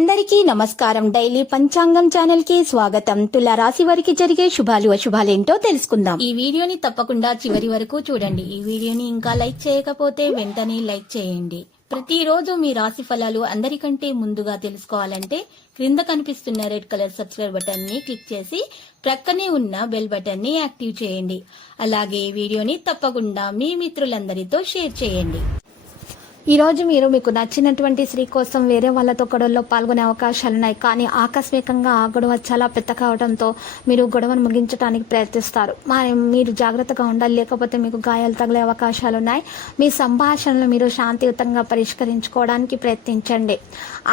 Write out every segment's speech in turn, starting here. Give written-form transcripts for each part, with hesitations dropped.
అందరికీ నమస్కారం. డైలీ పంచాంగం ఛానల్ కి స్వాగతం. తుల రాశి వారికి జరిగే శుభాలు అశుభాలేంటో తెలుసుకుందాం. ఈ వీడియోని తప్పకుండా చివరి వరకు చూడండి. ఈ వీడియోని ఇంకా లైక్ చేయకపోతే వెంటనే లైక్ చేయండి. ప్రతిరోజు మీ రాశి ఫలాలు అందరికంటే ముందుగా తెలుసుకోవాలంటే క్రింద కనిపిస్తున్న రెడ్ కలర్ సబ్స్క్రైబ్ బటన్ ని క్లిక్ చేసి ప్రక్కనే ఉన్న బెల్ బటన్ ని యాక్టివ్ చేయండి. అలాగే ఈ వీడియోని తప్పకుండా మీ మిత్రులందరితో షేర్ చేయండి. ఈ రోజు మీరు మీకు నచ్చినటువంటి స్త్రీ కోసం వేరే వాళ్ళతో గొడవల్లో పాల్గొనే అవకాశాలున్నాయి. కానీ ఆకస్మికంగా ఆ గొడవ చాలా పెద్ద కావడంతో మీరు గొడవను ముగించడానికి ప్రయత్నిస్తారు. మీరు జాగ్రత్తగా ఉండాలి, లేకపోతే మీకు గాయాలు తగిలే అవకాశాలున్నాయి. మీ సంభాషణలు మీరు శాంతియుతంగా పరిష్కరించుకోవడానికి ప్రయత్నించండి.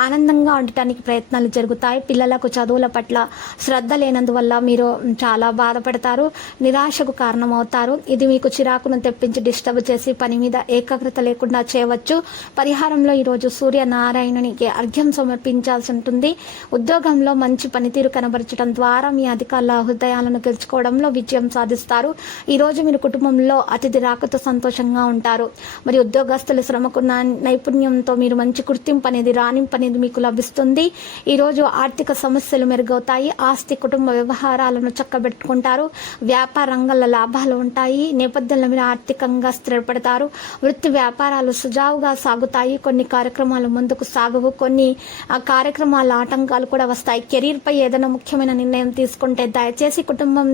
ఆనందంగా ఉండటానికి ప్రయత్నాలు జరుగుతాయి. పిల్లలకు చదువుల పట్ల శ్రద్ధ లేనందువల్ల మీరు చాలా బాధపడతారు, నిరాశకు కారణమవుతారు. ఇది మీకు చిరాకును తెప్పించి డిస్టర్బ్ చేసి పని మీద ఏకాగ్రత లేకుండా చేయవచ్చు. పరిహారంలో ఈరోజు సూర్యనారాయణునికి అర్ఘ్యం సమర్పించాల్సి ఉంటుంది. ఉద్యోగంలో మంచి పనితీరు కనబరచడం ద్వారా మీ అధికారుల హృదయాలను గెలుచుకోవడంలో విజయం సాధిస్తారు. ఈ రోజు మీరు కుటుంబంలో అతిథి రాకతో సంతోషంగా ఉంటారు. మరి ఉద్యోగస్తుల శ్రమకు నైపుణ్యంతో మీరు మంచి గుర్తింపు అనేది రాణింపు అనేది మీకు లభిస్తుంది. ఈ రోజు ఆర్థిక సమస్యలు మెరుగవుతాయి. ఆస్తి కుటుంబ వ్యవహారాలను చక్కబెట్టుకుంటారు. వ్యాపార రంగాల్లో లాభాలు ఉంటాయి. నేపథ్యంలో మీరు ఆర్థికంగా స్థిరపడతారు. వృత్తి వ్యాపారాలు సుజావుగా సాగుతాయి. కొన్ని కార్యక్రమాలు ముందుకు సాగవు. కొన్ని కార్యక్రమాల ఆటంకాలు కూడా వస్తాయి. కెరీర్ పై ఏదైనా ముఖ్యమైన నిర్ణయం తీసుకుంటే దయచేసి కుటుంబం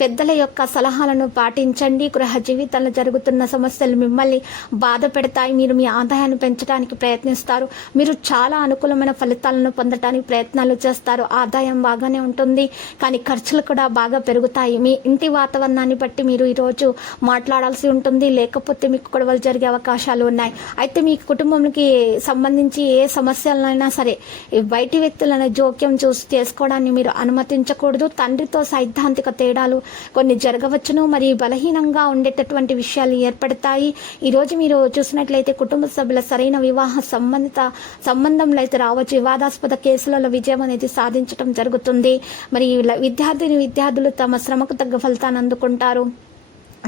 పెద్దల యొక్క సలహాలను పాటించండి. గృహ జీవితంలో జరుగుతున్న సమస్యలు మిమ్మల్ని బాధ పెడతాయి. మీరు మీ ఆదాయాన్ని పెంచడానికి ప్రయత్నిస్తారు. మీరు చాలా అనుకూలమైన ఫలితాలను పొందడానికి ప్రయత్నాలు చేస్తారు. ఆదాయం బాగానే ఉంటుంది, కానీ ఖర్చులు కూడా బాగా పెరుగుతాయి. మీ ఇంటి వాతావరణాన్ని బట్టి మీరు ఈరోజు మాట్లాడాల్సి ఉంటుంది, లేకపోతే మీకు గొడవలు జరిగే అవకాశాలు ఉన్నాయి. అయితే మీ కుటుంబంకి సంబంధించి ఏ సమస్యలైనా సరే బయటి వ్యక్తులను జోక్యం చేసుకోవడాన్ని మీరు అనుమతించకూడదు. తండ్రితో సైద్ధాంతిక తేడాలు కొన్ని జరగవచ్చును. మరి బలహీనంగా ఉండేటటువంటి విషయాలు ఏర్పడతాయి. ఈరోజు మీరు చూసినట్లయితే కుటుంబ సభ్యుల సరైన వివాహ సంబంధంలో అయితే రావచ్చు. వివాదాస్పద కేసులలో విజయం అనేది సాధించడం జరుగుతుంది. మరి విద్యార్థులు తమ శ్రమకు తగ్గ ఫలితాన్ని అందుకుంటారు.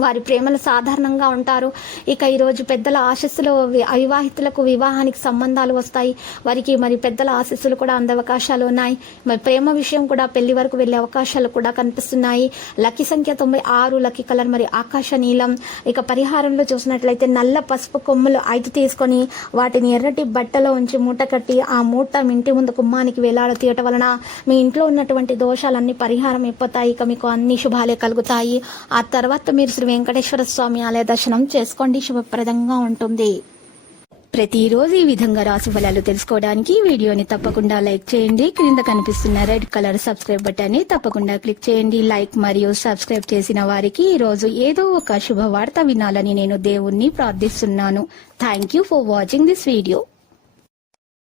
వారి ప్రేమలు సాధారణంగా ఉంటారు. ఇక ఈరోజు పెద్దల ఆశీస్సులు అవివాహితులకు వివాహానికి సంబంధాలు వస్తాయి. వారికి మరి పెద్దల ఆశీస్సులు కూడా అందే అవకాశాలు ఉన్నాయి. మరి ప్రేమ విషయం కూడా పెళ్లి వరకు వెళ్లే అవకాశాలు కూడా కనిపిస్తున్నాయి. లక్కీ సంఖ్య 96, లక్కీ కలర్ మరి ఆకాశ నీలం. ఇక పరిహారంలో చూసినట్లయితే నల్ల పసుపు కొమ్ములు 5 తీసుకొని వాటిని ఎర్రటి బట్టలో ఉంచి మూట కట్టి ఆ మూట మీ ఇంటి ముందు గుమ్మానికి వేలాడ తీయటం వలన మీ ఇంట్లో ఉన్నటువంటి దోషాలన్నీ పరిహారం అయిపోతాయి. ఇక మీకు అన్ని శుభాలే కలుగుతాయి. ఆ తర్వాత మీరు శ్రీ వెంకటేశ్వర స్వామి ఆలయ దర్శనం చేసుకోండి, శుభప్రదంగా ఉంటుంది. ప్రతిరోజు ఈ విధంగా రాశి ఫలాలు తెలుసుకోవడానికి వీడియోని తప్పకుండా లైక్ చేయండి. క్రింద కనిపిస్తున్న రెడ్ కలర్ సబ్స్క్రైబ్ బటన్ ని తప్పకుండా క్లిక్ చేయండి. లైక్ మరియు సబ్స్క్రైబ్ చేసిన వారికి ఈ రోజు ఏదో ఒక శుభవార్త వినాలని నేను దేవుణ్ణి ప్రార్థిస్తున్నాను. Thank you for watching this video.